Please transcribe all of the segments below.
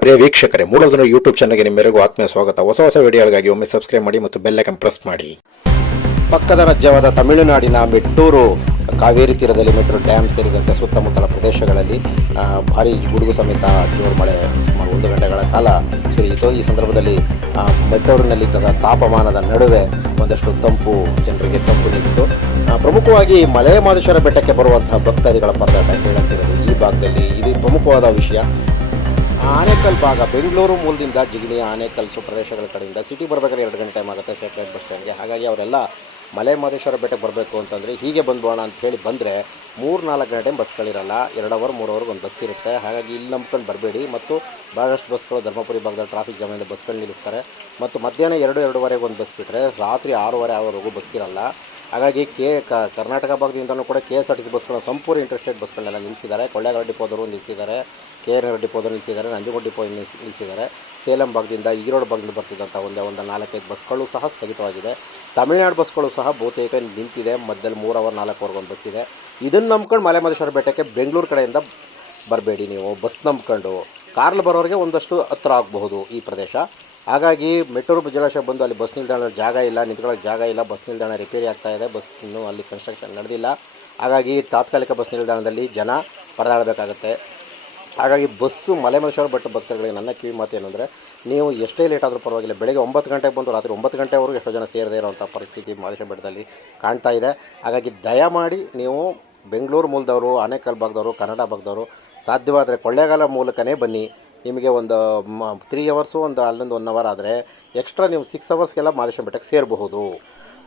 ಪ್ರಿಯ ವೀಕ್ಷಕರೇ, ಮೂಲದ ಯೂಟ್ಯೂಬ್ ಚಾನಲ್ಗೆ ನಿಮ್ಮೆಲ್ಲರಿಗೂ ಆತ್ಮೀಯ ಸ್ವಾಗತ. ಹೊಸ ವಿಡಿಯೋಗಳಿಗಾಗಿ ಒಮ್ಮೆ ಸಬ್ಸ್ಕ್ರೈಬ್ ಮಾಡಿ ಮತ್ತು ಬೆಲ್ ಐಕಾನ್ ಪ್ರೆಸ್ ಮಾಡಿ. ಪಕ್ಕದ ರಾಜ್ಯವಾದ ತಮಿಳುನಾಡಿನ ಮೆಟ್ಟೂರು ಕಾವೇರಿ ತೀರದಲ್ಲಿ ಮೆಟ್ರೋ ಡ್ಯಾಮ್ ಸೇರಿದಂತೆ ಸುತ್ತಮುತ್ತಲ ಪ್ರದೇಶಗಳಲ್ಲಿ ಭಾರೀ ಗುಡುಗು ಸಮೇತ ಜೋರು ಮಳೆ ಸುಮಾರು 1 ಗಂಟೆಗಳ ಕಾಲ ಸುರಿಯಿತು. ಈ ಸಂದರ್ಭದಲ್ಲಿ ಮೆಟ್ಟೂರಿನಲ್ಲಿದ್ದ ತಾಪಮಾನದ ನಡುವೆ ಒಂದಷ್ಟು ತಂಪು ಜನರಿಗೆ ತಂಪು ನೀಡಿತು. ಪ್ರಮುಖವಾಗಿ ಮಲೆ ಮಹದೇಶ್ವರ ಬೆಟ್ಟಕ್ಕೆ ಬರುವಂತಹ ಭಕ್ತಾದಿಗಳ ಪರದಾಟ ಹೇಳುತ್ತಿರೋದು ಈ ಭಾಗದಲ್ಲಿ ಇದು ಪ್ರಮುಖವಾದ ವಿಷಯ. ಆನೇಕಲ್ ಭಾಗ, ಬೆಂಗಳೂರು ಮೂಲದಿಂದ ಜಿಗಣಿ ಆನೇಕಲ್ ಪ್ರದೇಶಗಳ ಕಡೆಯಿಂದ ಸಿಟಿ ಬರಬೇಕಾದ್ರೆ 2 ಗಂಟೆ ಟೈಮ್ ಆಗುತ್ತೆ ಸ್ಯಾಟಲೈಟ್ ಬಸ್ ಸ್ಟ್ಯಾಂಡ್ಗೆ. ಹಾಗಾಗಿ ಅವರೆಲ್ಲ ಮಲೆ ಮಹದೇಶ್ವರ ಬೆಟ್ಟಕ್ಕೆ ಬರಬೇಕು ಅಂತಂದರೆ ಹೀಗೆ ಬಂದ್ಬೋಣ ಅಂತ ಹೇಳಿ ಬಂದರೆ 3-4 ಗಂಟೆ ಬಸ್ಗಳಿರಲ್ಲ, 2 ಅವರ್ 3 ಅವರ್ಗೆ ಒಂದು ಬಸ್ ಇರುತ್ತೆ. ಹಾಗಾಗಿ ಇಲ್ಲಿ ನಂಬ್ಕೊಂಡು ಬರಬೇಡಿ. ಮತ್ತು ಭಾಳಷ್ಟು ಬಸ್ಗಳು ಧರ್ಮಪುರಿ ಭಾಗದಲ್ಲಿ ಟ್ರಾಫಿಕ್ ಜಾಮಿಂದ ಬಸ್ಗಳು ನಿಲ್ಲಿಸ್ತಾರೆ. ಮತ್ತು ಮಧ್ಯಾಹ್ನ 2-2:15 ಒಂದು ಬಸ್ ಬಿಟ್ಟರೆ ರಾತ್ರಿ 6:30 ಬಸ್ ಇರಲ್ಲ. ಹಾಗಾಗಿ ಕರ್ನಾಟಕ ಭಾಗದಿಂದಲೂ ಕೂಡ KSRTC ಬಸ್ಗಳನ್ನ ಸಂಪೂರ್ಣ ಇಂಟರ್ಸ್ಟೇಟ್ ಬಸ್ಗಳನ್ನೆಲ್ಲ ನಿಲ್ಲಿಸಿದ್ದಾರೆ. ಕೊಳ್ಳೇಗಾಲ ಡಿಪೋದವರು ನಿಲ್ಲಿಸಿದ್ದಾರೆ, KNR ಡಿಪೋದವರು ನಿಲ್ಲಿಸಿದ್ದಾರೆ, ನಂಜನಗೂಡು ಡಿಪೋ ನಿಲ್ಲಿಸಿದ್ದಾರೆ. ಸೇಲಂ ಭಾಗದಿಂದ, ಈರೋಡ್ ಭಾಗದಿಂದ ಬರ್ತಿದ್ದಂಥ ಒಂದು 4-5 ಬಸ್ಗಳು ಸಹ ಸ್ಥಗಿತವಾಗಿದೆ. ತಮಿಳುನಾಡು ಬಸ್ಗಳು ಸಹ ಬಹುತೇಕ ನಿಂತಿದೆ. ಮಧ್ಯದಲ್ಲಿ 3 ಅವರ್ 4 ಅವರ್ಗೆ ಒಂದು ಬಸ್ ಇದೆ. ಇದನ್ನು ನಂಬ್ಕೊಂಡು ಮಲೆ ಮಹದೇಶ್ವರ ಬೆಟ್ಟಕ್ಕೆ ಬೆಂಗಳೂರು ಕಡೆಯಿಂದ ಬರಬೇಡಿ. ನೀವು ಬಸ್ ನಂಬ್ಕೊಂಡು ಕಾರ್ಲ್ ಬರೋರಿಗೆ ಒಂದಷ್ಟು ಹತ್ತಿರ ಆಗಬಹುದು ಈ ಪ್ರದೇಶ. ಹಾಗಾಗಿ ಮೆಟ್ಟೂರು ಜಲಾಶಯ ಬಂದು ಅಲ್ಲಿ ಬಸ್ ನಿಲ್ದಾಣ ಜಾಗ ಇಲ್ಲ, ನಿಂತ್ಕೊಳ್ಳೋಕೆ ಜಾಗ ಇಲ್ಲ. ಬಸ್ ನಿಲ್ದಾಣ ರಿಪೇರಿ ಆಗ್ತಾಯಿದೆ, ಬಸ್ ಇನ್ನೂ ಅಲ್ಲಿ ಕನ್ಸ್ಟ್ರಕ್ಷನ್ ನಡೆದಿಲ್ಲ. ಹಾಗಾಗಿ ತಾತ್ಕಾಲಿಕ ಬಸ್ ನಿಲ್ದಾಣದಲ್ಲಿ ಜನ ಪರದಾಡಬೇಕಾಗತ್ತೆ. ಹಾಗಾಗಿ ಬಸ್ಸು ಮಲೆ ಮಹದೇಶ್ವರ ಬೆಟ್ಟ ಭಕ್ತರುಗಳಿಗೆ ನನ್ನ ಕಿವಿ ಮಾತು ಏನಂದರೆ, ನೀವು ಎಷ್ಟೇ ಲೇಟ್ ಆದರೂ ಪರವಾಗಿಲ್ಲ, ಬೆಳಗ್ಗೆ 9 ಗಂಟೆಗೆ ಬಂದು ರಾತ್ರಿ 9 ಗಂಟೆವರೆಗೂ ಎಷ್ಟೋ ಜನ ಸೇರದೇ ಇರೋವಂಥ ಪರಿಸ್ಥಿತಿ ಮಹದೇಶ್ವರ ಬೆಟ್ಟದಲ್ಲಿ ಕಾಣ್ತಾ ಇದೆ. ಹಾಗಾಗಿ ದಯಮಾಡಿ ನೀವು ಬೆಂಗಳೂರು ಮೂಲದವರು, ಆನೇಕಲ್ ಭಾಗದವರು, ಕನ್ನಡ ಭಾಗದವರು ಸಾಧ್ಯವಾದರೆ ಕೊಳ್ಳೇಗಾಲ ಮೂಲಕನೇ ಬನ್ನಿ. ನಿಮಗೆ ಒಂದು 3 ಅವರ್ಸು ಅಲ್ಲೊಂದು 1 ಅವರ್ ಆದರೆ ಎಕ್ಸ್ಟ್ರಾ ನೀವು 6 ಅವರ್ಸ್ಗೆಲ್ಲ ಮಹದೇಶ್ವರ ಬೆಟ್ಟಕ್ಕೆ ಸೇರಬಹುದು.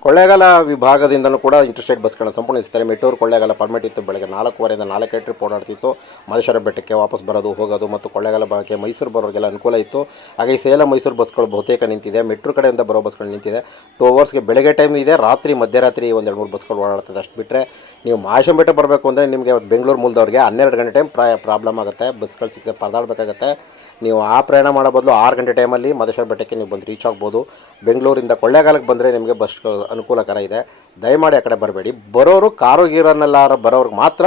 ಕೊಳ್ಳೇಗಾಲ ವಿಭಾಗದಿಂದಲೂ ಕೂಡ ಇಂಟರ್ಸ್ಟೇಟ್ ಬಸ್ಗಳನ್ನ ಸಂಪೂರ್ಣ ನಿಲ್ಲಿಸ್ತಾರೆ. ಮೆಟ್ಟೂರು ಕೊಳ್ಳೇಗಾಲ ಪರ್ಮಿಟ್ ಇತ್ತು. ಬೆಳಗ್ಗೆ 4:15 4 ಟ್ರಿಪ್ ಓಡಾಡ್ತಿತ್ತು. ಮಹದೇಶ್ವರ ಬೆಟ್ಟಕ್ಕೆ ವಾಪಸ್ ಬರೋದು ಹೋಗೋದು. ಮತ್ತು ಕೊಳ್ಳೇಗಾಲ ಭಾಗಕ್ಕೆ ಮೈಸೂರು ಬರೋರಿಗೆಲ್ಲ ಅನುಕೂಲ ಇತ್ತು. ಹಾಗಾಗಿ ಸೇಲಂ ಮೈಸೂರು ಬಸ್ಗಳು ಬಹುತೇಕ ನಿಂತಿದೆ. ಮೆಟ್ರೋ ಕಡೆಯಿಂದ ಬರೋ ಬಸ್ಗಳು ನಿಂತಿದೆ. 2 ಅವರ್ಸ್ಗೆ ಬೆಳಗ್ಗೆ ಟೈಮ್ ಇದೆ, ಮಧ್ಯರಾತ್ರಿ 1-2-3 ಬಸ್ಗಳು ಓಡಾಡ್ತದೆ. ಅಷ್ಟು ಬಿಟ್ಟರೆ ನೀವು ಮಹದೇಶ್ವರ ಬೆಟ್ಟ ಬರಬೇಕು ಅಂದರೆ ನಿಮಗೆ ಬೆಂಗಳೂರು ಮೂಲದವ್ರಿಗೆ 12 ಗಂಟೆ ಟೈಮ್ ಪ್ರಾಬ್ಲಮ್ ಆಗುತ್ತೆ. ಬಸ್ಗಳು ಸಿಕ್ಕದೆ ಪರದಾಡಬೇಕಾಗತ್ತೆ. ನೀವು ಆ ಪ್ರಯಾಣ ಮಾಡೋ ಬದಲು 6 ಗಂಟೆ ಟೈಮಲ್ಲಿ ಮಹದೇಶ್ವರ ಬೆಟ್ಟಕ್ಕೆ ನೀವು ಬಂದು ರೀಚ್ ಆಗ್ಬೋದು. ಬೆಂಗಳೂರಿಂದ ಕೊಳ್ಳೇಗಾಲಕ್ಕೆ ಬಂದರೆ ನಿಮಗೆ ಬಸ್ ಅನುಕೂಲಕರ ಇದೆ. ದಯಮಾಡಿ ಆ ಕಡೆ ಬರಬೇಡಿ. ಬರೋರು ಕಾರು ಗೀರನ್ನೆಲ್ಲ ಬರೋರಿಗೆ ಮಾತ್ರ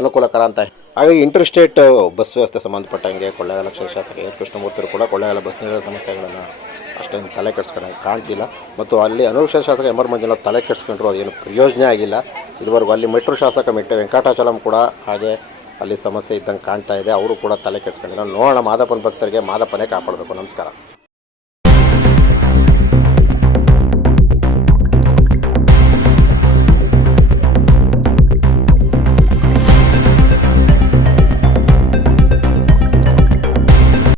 ಅನುಕೂಲಕರ ಅಂತ. ಹಾಗಾಗಿ ಇಂಟರ್ಸ್ಟೇಟ್ ಬಸ್ ವ್ಯವಸ್ಥೆ ಸಂಬಂಧಪಟ್ಟಂಗೆ ಕೊಳ್ಳೇಗಾಲ ಶಾಸಕ ಕೃಷ್ಣಮೂರ್ತಿರು ಕೂಡ ಕೊಳ್ಳೇಗಾಲ ಬಸ್ ನಿಲ್ದಾಣ ಸಮಸ್ಯೆಗಳನ್ನು ಅಷ್ಟೊಂದು ತಲೆ ಕೆಡಿಸ್ಕೊಂಡು ಕಾಣ್ತಿಲ್ಲ. ಮತ್ತು ಅಲ್ಲಿ ಅನುಕ್ಷ ಶಾಸಕ ಎಂ ಆರ್ ಮಂಜುನಾಥ್ ತಲೆ ಕೆಡಿಸ್ಕೊಂಡ್ರು ಅದೇನು ಪ್ರಯೋಜನ ಆಗಿಲ್ಲ ಇದುವರೆಗೂ. ಅಲ್ಲಿ ಮೆಟ್ರೋ ಶಾಸಕ ವೆಂಕಟಾಚಲಂ ಕೂಡ ಹಾಗೆ ಅಲ್ಲಿ ಸಮಸ್ಯೆ ಇದ್ದಂಗೆ ಕಾಣ್ತಾ ಇದೆ. ಅವರು ಕೂಡ ತಲೆ ಕೆಡಿಸ್ಕೊಂಡಿಲ್ಲ. ನೋಡೋಣ, ಮಾದಪ್ಪನ ಭಕ್ತರಿಗೆ ಮಾದಪ್ಪನೇ ಕಾಪಾಡಬೇಕು. ನಮಸ್ಕಾರ.